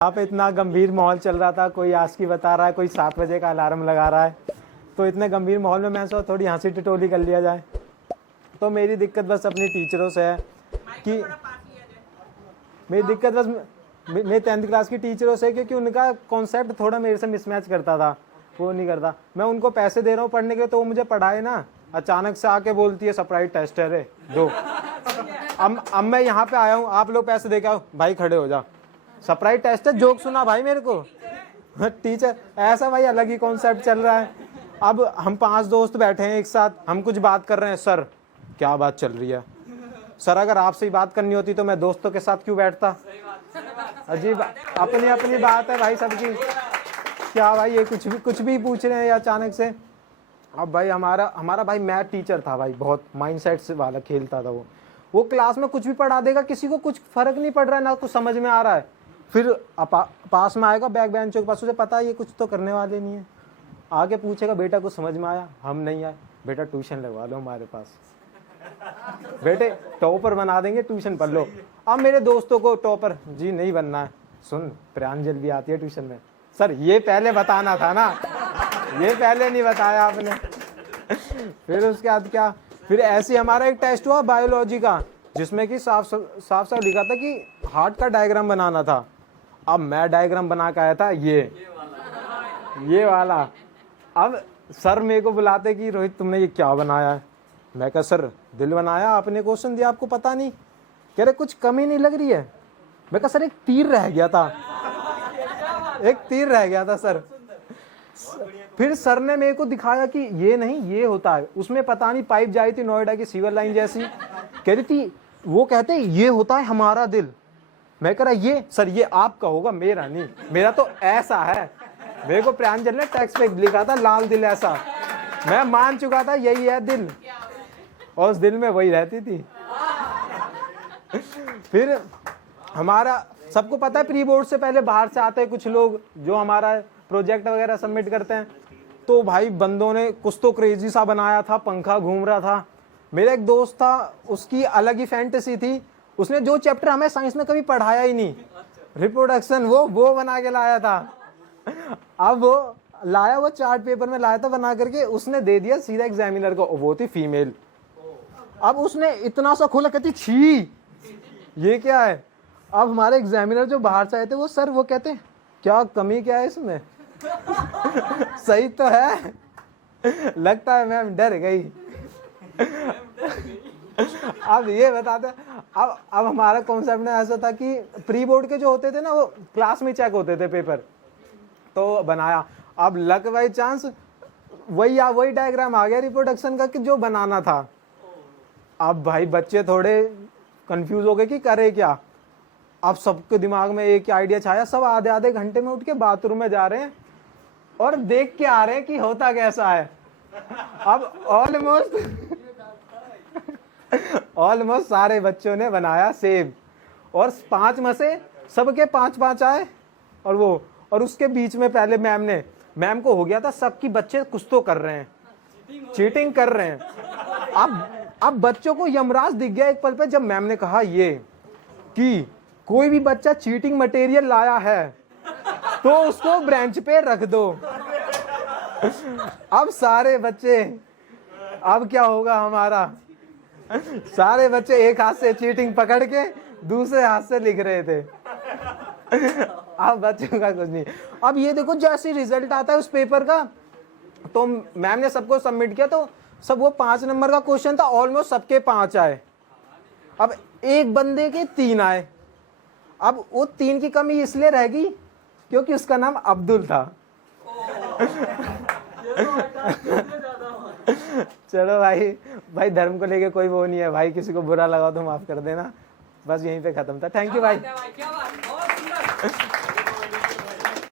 यहाँ पे इतना गंभीर माहौल चल रहा था, कोई आस्की बता रहा है, कोई 7 बजे का अलार्म लगा रहा है। तो इतने गंभीर माहौल में मैं सोचा थोड़ी हंसी टिटोली कर लिया जाए। तो मेरी दिक्कत बस अपनी टीचरों से है कि मेरी दिक्कत बस मेरी 10th क्लास की टीचरों से, क्योंकि उनका कॉन्सेप्ट थोड़ा मेरे से मिसमैच करता था, वो नहीं करता। मैं उनको पैसे दे रहा हूँ पढ़ने के लिए तो वो मुझे पढ़ाए ना, अचानक से आके बोलती है सरप्राइज टेस्ट है रे दो। अब मैं यहाँ पे आया हूँ, आप लोग पैसे दे के आओ, भाई खड़े हो जा, सरप्राइज टेस्ट है, जोक सुना भाई मेरे को। टीचर ऐसा भाई अलग ही कॉन्सेप्ट चल रहा है। अब हम 5 दोस्त बैठे हैं एक साथ, हम कुछ बात कर रहे हैं, सर क्या बात चल रही है? सर अगर आपसे ही बात करनी होती तो मैं दोस्तों के साथ क्यों बैठता? अजीब अपनी अपनी बात है भाई सबकी। क्या भाई ये कुछ भी पूछ रहे हैं अचानक से। अब भाई हमारा भाई मैथ टीचर था भाई, बहुत माइंडसेट से वाला खेलता था वो क्लास में कुछ भी पढ़ा देगा, किसी को कुछ फर्क नहीं पड़ रहा है, ना कुछ समझ में आ रहा है। फिर पास में आएगा बैक बेंचों के पास, उसे पता है ये कुछ तो करने वाले नहीं है, आगे पूछेगा बेटा कुछ समझ में आया? हम नहीं आए, बेटा ट्यूशन लगवा लो हमारे पास, बेटे टॉपर बना देंगे, ट्यूशन पढ़ लो। अब मेरे दोस्तों को टॉपर जी नहीं बनना है, सुन प्रांजल भी आती है ट्यूशन में। सर ये पहले बताना था ना, ये पहले नहीं बताया आपने। फिर उसके बाद क्या, फिर ऐसे हमारा एक टेस्ट हुआ बायोलॉजी का, जिसमें कि साफ साफ लिखा था कि हार्ट का डायग्राम बनाना था। अब मैं डायग्राम बना के आया था ये वाला। अब सर मेरे को बुलाते कि रोहित तुमने ये क्या बनाया है? मैं कहा सर दिल बनाया, आपने क्वेश्चन दिया आपको पता नहीं? कह रहे कुछ कमी नहीं लग रही है। मैं कहा सर एक तीर रह गया था, एक तीर रह गया था सर। फिर सर ने मेरे को दिखाया कि ये नहीं ये होता है, उसमें पता नहीं पाइप जाई थी नोएडा की सीवर लाइन जैसी, कह रही थी वो कहते ये होता है हमारा दिल। मैं कह रहा ये सर ये आपका होगा, मेरा नहीं, मेरा तो ऐसा है। मेरे को प्रांजल ने टेक्स्ट पे लिखा था लाल दिल ऐसा, मैं मान चुका था यही है दिल, और उस दिल में वही रहती थी। फिर हमारा सबको पता है प्री बोर्ड से पहले बाहर से आते हैं कुछ लोग जो हमारा प्रोजेक्ट वगैरह सबमिट करते हैं। तो भाई बंदों ने कुछ तो क्रेजी सा बनाया था, पंखा घूम रहा था। मेरा एक दोस्त था, उसकी अलग ही फैंटेसी थी, उसने जो चैप्टर हमें साइंस में कभी पढ़ाया ही नहीं, रिप्रोडक्शन, वो बना के लाया था। अब वो लाया, वो चार्ट पेपर में लाया था बना करके, उसने दे दिया सीधा एग्जामिनर को, वो थी फीमेल। अब उसने इतना सा खोला, कहती छी ये क्या है? अब हमारे एग्जामिनर जो बाहर से आए थे वो सर वो कहते क्या कमी क्या है इसमें? सही तो है। लगता है मैम डर गई। अब ये बताते, अब हमारा कॉन्सेप्ट में ऐसा था कि प्री बोर्ड के जो होते थे ना वो क्लास में चेक होते थे पेपर, तो बनाया। अब लक बाई चांस वही डायग्राम आ गया रिप्रोडक्शन का कि जो बनाना था। अब भाई बच्चे थोड़े कंफ्यूज हो गए कि करे क्या। अब सबके दिमाग में एक आइडिया छाया, सब आधे घंटे में उठ के बाथरूम में जा रहे हैं और देख के आ रहे हैं कि होता कैसा है। अब ऑलमोस्ट सारे बच्चों ने बनाया सेब, और 5 में से सबके 5-5 आए। और उसके बीच में पहले मैम को हो गया था सबकी बच्चे कुछ तो कर रहे हैं, चीटिंग कर रहे हैं। अब बच्चों को यमराज दिख गया एक पल पे, जब मैम ने कहा ये कि कोई भी बच्चा चीटिंग मटेरियल लाया है तो उसको ब्रेंच पे रख दो। अब सारे बच्चे, अब क्या होगा हमारा, सारे बच्चे एक हाथ से चीटिंग पकड़ के दूसरे हाथ से लिख रहे थे। अब बच्चों का कुछ नहीं। अब ये देखो जैसे रिजल्ट आता है उस पेपर का, तो मैम ने सबको सबमिट किया, तो सब वो 5 नंबर का क्वेश्चन था, ऑलमोस्ट सबके 5 आए। अब एक बंदे के 3 आए। अब वो 3 की कमी इसलिए रह गई क्योंकि उसका नाम अब्दुल था। चलो भाई धर्म को लेके कोई वो नहीं है भाई, किसी को बुरा लगा तो माफ कर देना। बस यहीं पे खत्म था। थैंक यू भाई।